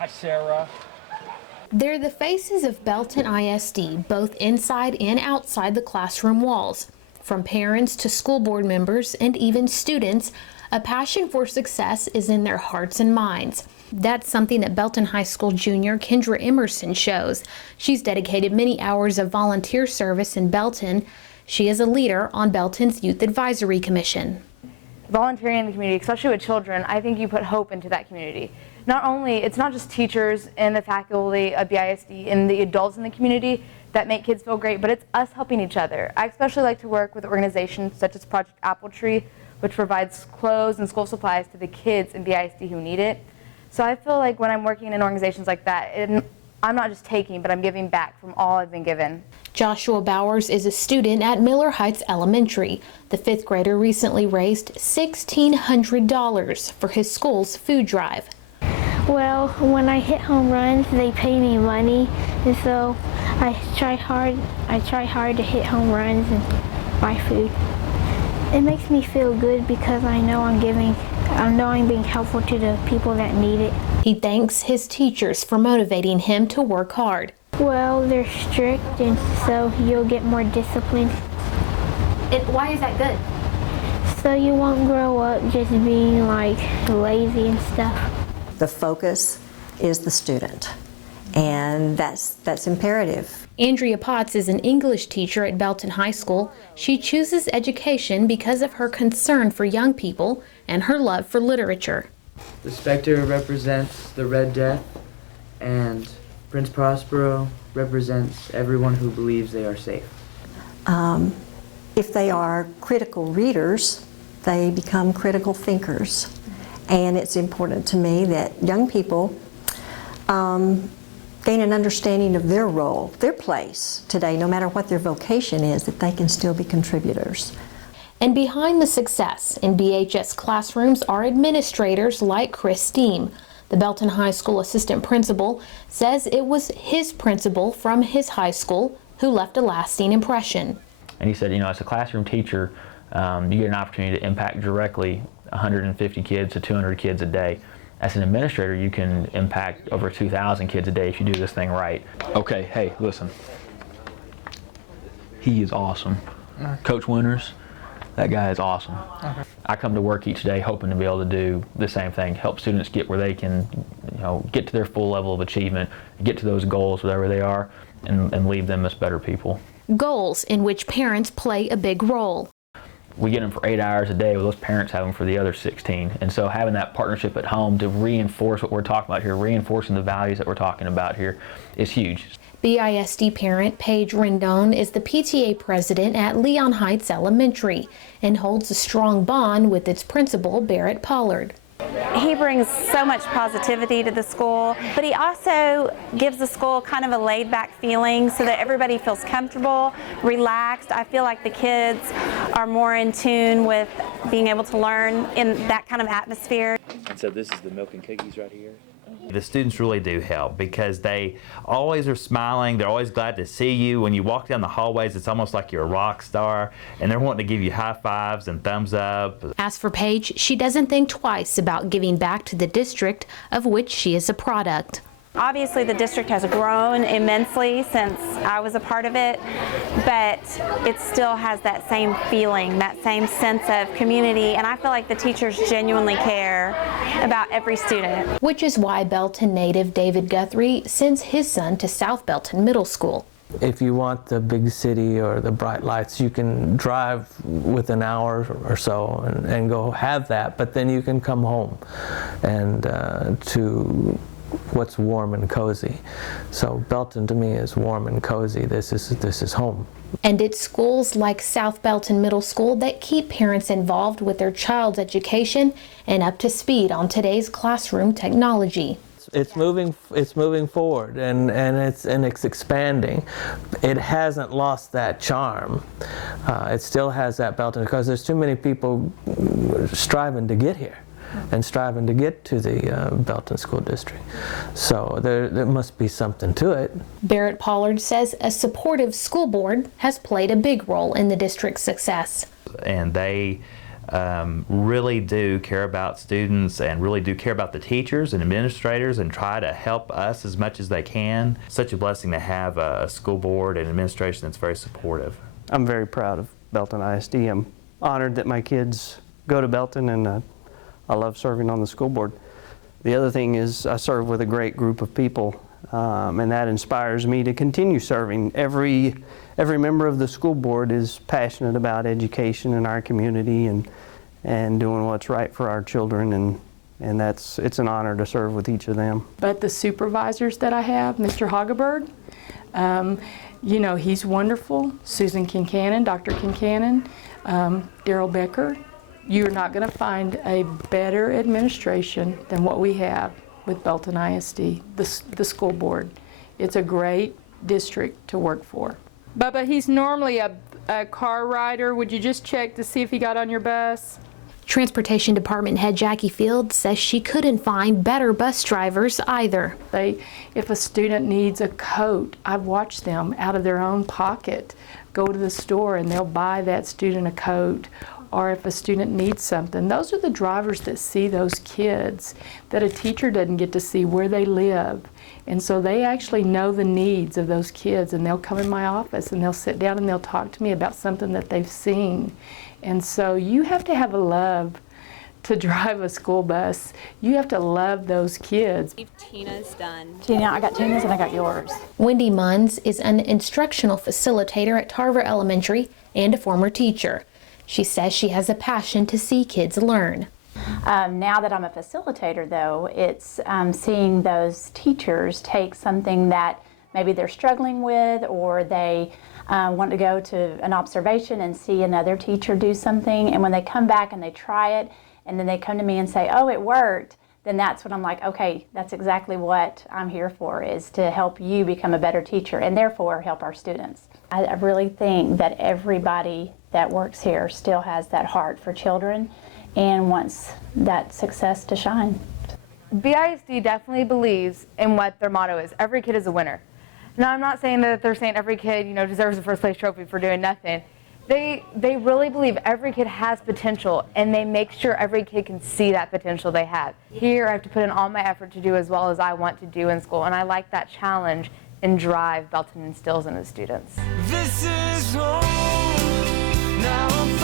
Hi, Sarah. They're the faces of Belton ISD, both inside and outside the classroom walls. From parents to school board members and even students, a passion for success is in their hearts and minds. That's something that Belton High School junior Kendra Emerson shows. She's dedicated many hours of volunteer service in Belton. She is a leader on Belton's Youth Advisory Commission. Volunteering in the community, especially with children, I think you put hope into that community. It's not just teachers and the faculty of BISD and the adults in the community that make kids feel great, but it's us helping each other. I especially like to work with organizations such as Project Apple Tree, which provides clothes and school supplies to the kids in BISD who need it. So I feel like when I'm working in organizations like that, I'm not just taking, but I'm giving back from all I've been given. Joshua Bowers is a student at Miller Heights Elementary. The fifth grader recently raised $1,600 for his school's food drive. Well, when I hit home runs, they pay me money, and so I try hard to hit home runs and buy food. It makes me feel good because I know I'm being helpful to the people that need it. He thanks his teachers for motivating him to work hard. Well, they're strict, and so you'll get more discipline. Why is that good? So you won't grow up just being like lazy and stuff. The focus is the student, and that's imperative. Andrea Potts is an English teacher at Belton High School. She chooses education because of her concern for young people and her love for literature. The specter represents the Red Death, and Prince Prospero represents everyone who believes they are safe. If they are critical readers, they become critical thinkers. And it's important to me that young people gain an understanding of their role, their place today, no matter what their vocation is, that they can still be contributors. And behind the success in BHS classrooms are administrators like Chris Diem. The Belton High School assistant principal says it was his principal from his high school who left a lasting impression. And he said, as a classroom teacher, you get an opportunity to impact directly 150 kids to 200 kids a day. As an administrator, you can impact over 2,000 kids a day if you do this thing right. Okay, hey, listen. He is awesome. Coach Winters, that guy is awesome. I come to work each day hoping to be able to do the same thing, help students get where they can, get to their full level of achievement, get to those goals, whatever they are, and leave them as better people. Goals in which parents play a big role. We get them for 8 hours a day, well, those parents have them for the other 16. And so having that partnership at home to reinforce what we're talking about here, reinforcing the values that we're talking about here, is huge. BISD parent Paige Rendon is the PTA president at Leon Heights Elementary and holds a strong bond with its principal, Barrett Pollard. He brings so much positivity to the school, but he also gives the school kind of a laid-back feeling so that everybody feels comfortable, relaxed. I feel like the kids are more in tune with being able to learn in that kind of atmosphere. And so this is the milk and cookies right here. The students really do help because they always are smiling. They're always glad to see you. When you walk down the hallways, it's almost like you're a rock star, and they're wanting to give you high fives and thumbs up. As for Paige, she doesn't think twice about giving back to the district of which she is a product. Obviously, the district has grown immensely since I was a part of it, but it still has that same feeling, that same sense of community, and I feel like the teachers genuinely care about every student. Which is why Belton native David Guthrie sends his son to South Belton Middle School. If you want the big city or the bright lights, you can drive with an hour or so and go have that, but then you can come home and to what's warm and cozy. So Belton to me is warm and cozy. This is home. And it's schools like South Belton Middle School that keep parents involved with their child's education and up to speed on today's classroom technology. It's moving forward and it's expanding. It hasn't lost that charm. It still has that Belton because there's too many people striving to get here and striving to get to the Belton School District. So there must be something to it. Barrett Pollard says a supportive school board has played a big role in the district's success. And they really do care about students and really do care about the teachers and administrators and try to help us as much as they can. Such a blessing to have a school board and administration that's very supportive. I'm very proud of Belton ISD. I'm honored that my kids go to Belton, and I love serving on the school board. The other thing is I serve with a great group of people, and that inspires me to continue serving. Every member of the school board is passionate about education in our community and doing what's right for our children, and it's an honor to serve with each of them. But the supervisors that I have, Mr. Hageberg, you know, he's wonderful. Susan Kincannon, Dr. Kincannon, Daryl Becker. You're not going to find a better administration than what we have with Belton ISD, the school board. It's a great district to work for. Bubba, he's normally a car rider. Would you just check to see if he got on your bus? Transportation Department Head Jackie Field says she couldn't find better bus drivers either. If a student needs a coat, I've watched them out of their own pocket go to the store and they'll buy that student a coat. Or if a student needs something, those are the drivers that see those kids that a teacher doesn't get to see where they live. And so they actually know the needs of those kids, and they'll come in my office and they'll sit down and they'll talk to me about something that they've seen. And so you have to have a love to drive a school bus. You have to love those kids. Tina's done. Tina, I got Tina's and I got yours. Wendy Munz is an instructional facilitator at Tarver Elementary and a former teacher. She says she has a passion to see kids learn. Now that I'm a facilitator, though, it's seeing those teachers take something that maybe they're struggling with, or they want to go to an observation and see another teacher do something, and when they come back and they try it, and then they come to me and say, oh, it worked, then that's when I'm like, okay, that's exactly what I'm here for, is to help you become a better teacher and therefore help our students. I really think that everybody that works here still has that heart for children and wants that success to shine. BISD definitely believes in what their motto is. Every kid is a winner. Now, I'm not saying that they're saying every kid, you know, deserves a first place trophy for doing nothing. They really believe every kid has potential, and they make sure every kid can see that potential they have. Here, I have to put in all my effort to do as well as I want to do in school, and I like that challenge and drive Belton instills in his students. This is home. Now I'm